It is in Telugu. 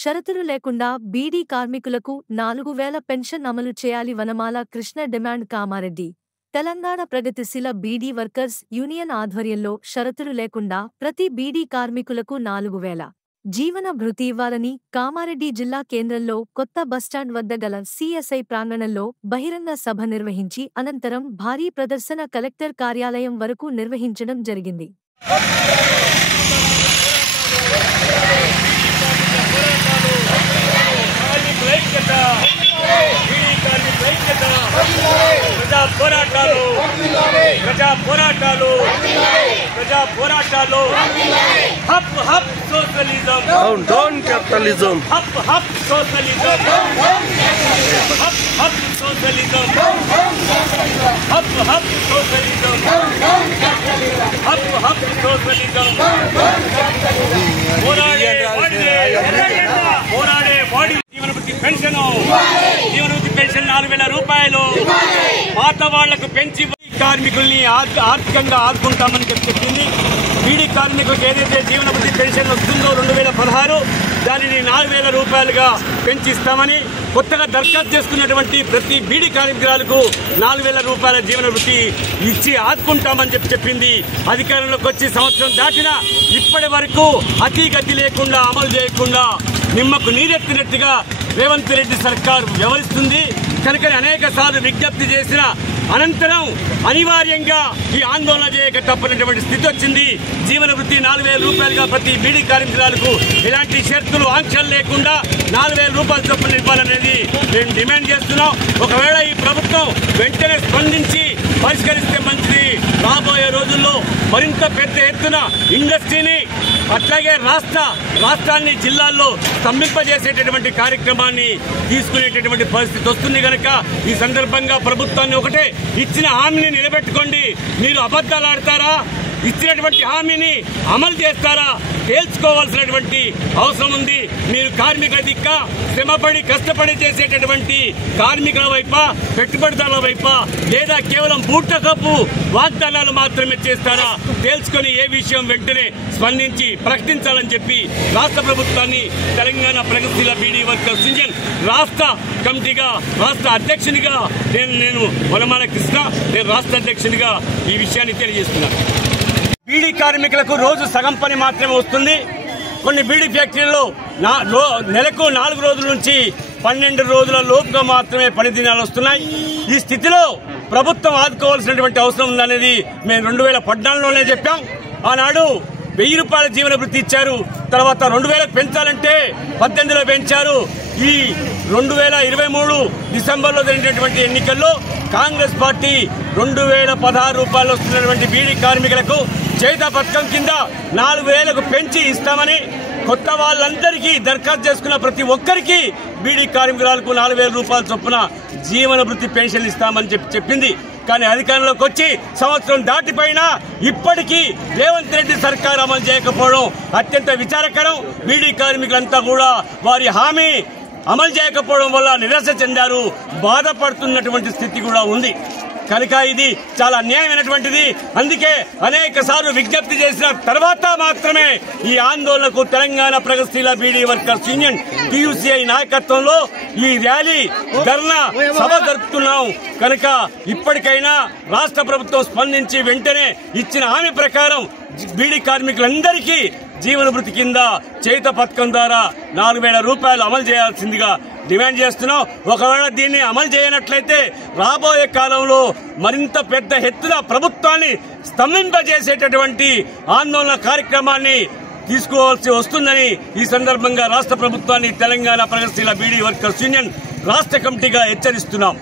షరతులు లేకుండా బీడీ కార్మికులకు 4000 పెన్షన్ అమలు చేయాలి. వనమాల కృష్ణ డిమాండ్. కామారెడ్డి తెలంగాణ ప్రగతిశీల బీడీ వర్కర్స్ యూనియన్ ఆధ్వర్యంలో షరతులు లేకుండా ప్రతి బీడీ కార్మికులకు 4000 జీవన భృతి ఇవ్వాలని కామారెడ్డి జిల్లా కేంద్రంలో కొత్త బస్టాండ్ వద్ద గల సిఎస్ఐ ప్రాంగణంలో బహిరంగ సభ నిర్వహించి అనంతరం భారీ ప్రదర్శన కలెక్టర్ కార్యాలయం వరకు నిర్వహించడం జరిగింది. ప్రజా పోరాటాలు hop hop socialism down capitalism hop hop socialism hop hop socialism hop hop socialism hop hop socialism పోరాడే బాడీ జీవనభృతి పెన్షన్ 4000 రూపాయలు పాత వాళ్లకు పెంచి కార్మికుల్ని ఆర్థికంగా ఆదుకుంటామని చెప్పింది. బీడీ కార్మికులకు ఏదైతే జీవనభృతి పెన్షన్ వస్తుందో 2016 దానిని 4000 రూపాయలుగా పెంచిస్తామని కొత్తగా దరఖాస్తు చేసుకున్నటువంటి ప్రతి బీడీ కార్మికురాలకు 4000 రూపాయల జీవనభృతి ఇచ్చి ఆదుకుంటామని చెప్పింది. అధికారంలోకి వచ్చి సంవత్సరం దాటినా ఇప్పటి వరకు అతీగతి లేకుండా అమలు చేయకుండా నిమ్మకు నీరెత్తినట్టుగా రేవంత్ రెడ్డి సర్కార్ వ్యవహరిస్తుంది. కనుక అనేక సార్లు విజ్ఞప్తి చేసిన అనంతరం అనివార్యంగా ఈ ఆందోళన చేయక తప్పనటువంటి స్థితి వచ్చింది. జీవనభృతి 4000 రూపాయలుగా ప్రతి బీడీ కార్మికురాలకు ఎలాంటి షరతులు ఆంక్షలు లేకుండా 4000 రూపాయల చొప్పున ఇవ్వాలనేది మేము డిమాండ్ చేస్తున్నాం. ఒకవేళ ఈ ప్రభుత్వం వెంటనే స్పందించి పరిష్కరిస్తే మంచిది. రాబోయే రోజుల్లో మరింత పెద్ద ఎత్తున ఇండస్ట్రీని అట్లాగే రాష్ట్రాన్ని జిల్లాల్లో స్తంభింపజేసేటటువంటి కార్యక్రమాన్ని తీసుకునేటటువంటి పరిస్థితి వస్తుంది. కనుక ఈ సందర్భంగా ప్రభుత్వాన్ని ఒకటే, ఇచ్చిన హామీని నిలబెట్టుకోండి. మీరు అబద్ధాలు ఆడతారా, ఇచ్చినటువంటి హామీని అమలు చేస్తారా తేల్చుకోవాల్సినటువంటి అవసరం ఉంది. మీరు కార్మికుల దిక్క శ్రమపడి కష్టపడి చేసేటటువంటి కార్మికుల వైపా, పెట్టుబడిదారుల వైపా, లేదా కేవలం బూటకపు వాగ్దానాలు మాత్రమే చేస్తారా తేల్చుకొని ఏ విషయం వెంటనే స్పందించి ప్రకటించాలని చెప్పి రాష్ట్ర ప్రభుత్వాన్ని తెలంగాణ ప్రగతిశీల బీడీ వర్కర్స్ యూనియన్ రాష్ట్ర కమిటీగా, రాష్ట్ర అధ్యక్షునిగా నేను వనమాల కృష్ణ, నేను రాష్ట్ర అధ్యక్షునిగా ఈ విషయాన్ని తెలియజేస్తున్నాను. బీడీ కార్మికులకు రోజు సగం పని మాత్రమే వస్తుంది. కొన్ని బీడీ ఫ్యాక్టరీల్లో నెలకు 4 రోజుల నుంచి 12 రోజుల లోపుగా మాత్రమే పని దినాలు వస్తున్నాయి. ఈ స్థితిలో ప్రభుత్వం ఆదుకోవాల్సినటువంటి అవసరం ఉందనేది మేము 2014లోనే చెప్పాం. ఆనాడు 1000 రూపాయల జీవన భృతి ఇచ్చారు. తర్వాత 2000 పెంచాలంటే 18లో పెంచారు. ఈ 2023 డిసెంబర్లో జరిగినటువంటి ఎన్నికల్లో కాంగ్రెస్ పార్టీ 2016 రూపాయలు వస్తున్నటువంటి బీడీ కార్మికులకు చేత పథకం కింద 4000కు పెంచి ఇస్తామని కొత్త వాళ్ళందరికీ దరఖాస్తు చేసుకున్న ప్రతి ఒక్కరికి బీడీ కార్మికురాలకు 4000 రూపాయల చొప్పున జీవన భృతి పెన్షన్ ఇస్తామని చెప్పింది. కానీ అధికారంలోకి వచ్చి సంవత్సరం దాటిపోయినా ఇప్పటికీ రేవంత్ రెడ్డి సర్కార్ అమలు చేయకపోవడం అత్యంత విచారకరం. బీడీ కార్మికులంతా కూడా వారి హామీ అమలు చేయకపోవడం వల్ల నిరాశ చెందారు, బాధపడుతున్నటువంటి స్థితి కూడా ఉంది. కనుక ఇది చాలా అన్యాయమైనటువంటిది. అందుకే అనేక సార్లు విజ్ఞప్తి చేసిన తర్వాత మాత్రమే ఈ ఆందోళనకు తెలంగాణ ప్రగతిశీల బీడీ వర్కర్స్ యూనియన్ టీయూసీఐ నాయకత్వంలో ఈ ర్యాలీ, ధర్నా సభ జరుపుతున్నాం. కనుక ఇప్పటికైనా రాష్ట్ర ప్రభుత్వం స్పందించి వెంటనే ఇచ్చిన హామీ ప్రకారం బీడీ కార్మికులందరికీ జీవన భృతి కింద చేత పథకం ద్వారా 4000 రూపాయలు అమలు చేయాల్సిందిగా డిమాండ్ చేస్తున్నాం. ఒకవేళ దీన్ని అమలు చేయనట్లయితే రాబోయే కాలంలో మరింత పెద్ద ఎత్తున ప్రభుత్వాన్ని స్తంభింపజేసేటటువంటి ఆందోళన కార్యక్రమాన్ని తీసుకోవాల్సి వస్తుందని ఈ సందర్భంగా రాష్ట్ర ప్రభుత్వాన్ని తెలంగాణ ప్రగతిశీల బీడీ వర్కర్స్ యూనియన్ రాష్ట్ర కమిటీగా హెచ్చరిస్తున్నాం.